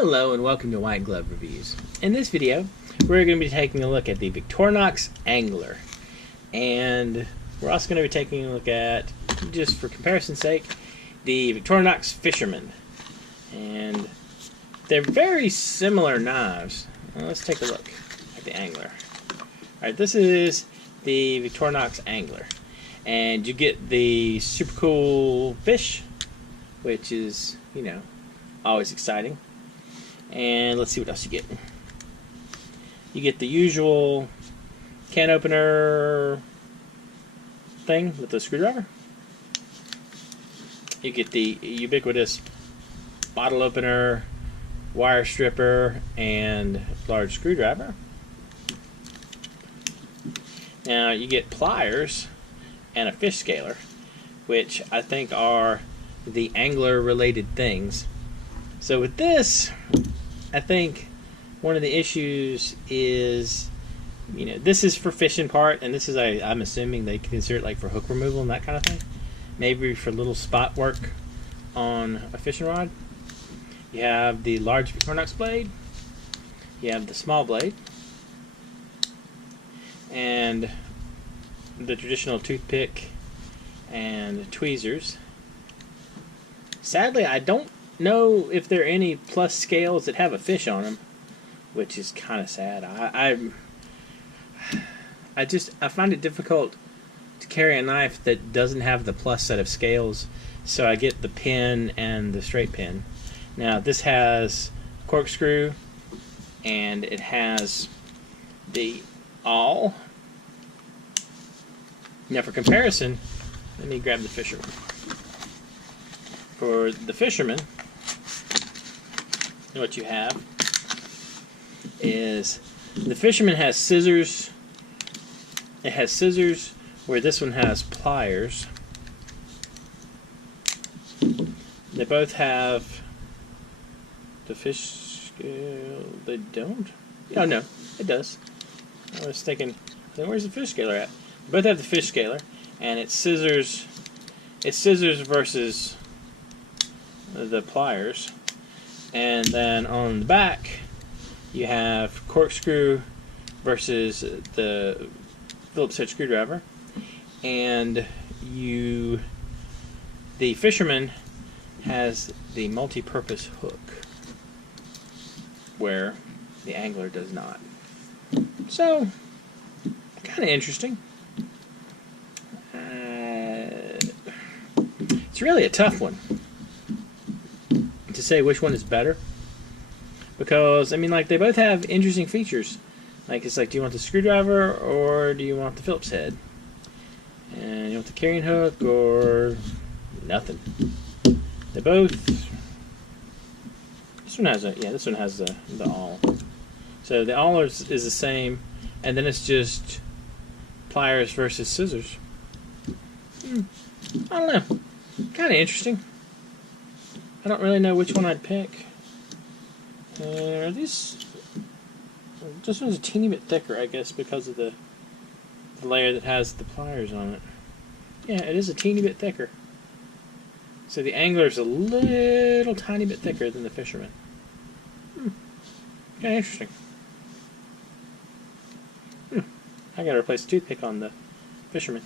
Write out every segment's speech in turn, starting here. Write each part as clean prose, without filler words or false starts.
Hello and welcome to White Glove Reviews. In this video, we're going to be taking a look at the Victorinox Angler. And we're also going to be taking a look at, just for comparison's sake, the Victorinox Fisherman. And they're very similar knives. Let's take a look at the Angler. Alright, this is the Victorinox Angler. And you get the super cool fish, which is, you know, always exciting. And let's see what else you get. You get the usual can opener thing with the screwdriver. You get the ubiquitous bottle opener, wire stripper, and large screwdriver. Now you get pliers and a fish scaler, which I think are the angler related things. So with this, I think one of the issues is, you know, this is for fishing part, and this is, I'm assuming they consider it like for hook removal and that kind of thing. Maybe for little spot work on a fishing rod. You have the large Victorinox blade. You have the small blade. And the traditional toothpick and tweezers. Sadly, I don't know if there are any plus scales that have a fish on them, which is kind of sad. I find it difficult to carry a knife that doesn't have the plus set of scales, so I get the pin and the straight pin. Now this has corkscrew and it has the awl. Now for comparison, let me grab the Fisherman. For the Fisherman, what you have is the Fisherman has scissors. It has scissors where this one has pliers. They both have the fish scale. They don't? Oh no, it does. I was thinking, where's the fish scaler at? They both have the fish scaler, and it's scissors. It's scissors versus the pliers. And then on the back you have corkscrew versus the Phillips head screwdriver, and the Fisherman has the multi-purpose hook where the Angler does not. So kind of interesting. It's really a tough one to say which one is better, because I mean, like, they both have interesting features. Like, it's like, do you want the screwdriver or do you want the Phillips head? And you want the carrying hook or nothing? They both. This one has the awl. So the awl is the same, and then it's just pliers versus scissors. I don't know. Kind of interesting. I don't really know which one I'd pick. This one's a teeny bit thicker, I guess, because of the layer that has the pliers on it. Yeah, it is a teeny bit thicker. So the Angler's a little tiny bit thicker than the Fisherman. Kind of interesting. I gotta replace the toothpick on the Fisherman.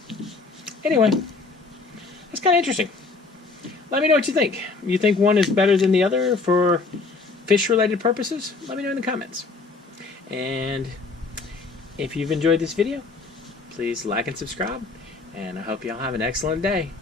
Anyway, that's kind of interesting. Let me know what you think. You think one is better than the other for fish-related purposes? Let me know in the comments. And if you've enjoyed this video, please like and subscribe. And I hope y'all have an excellent day.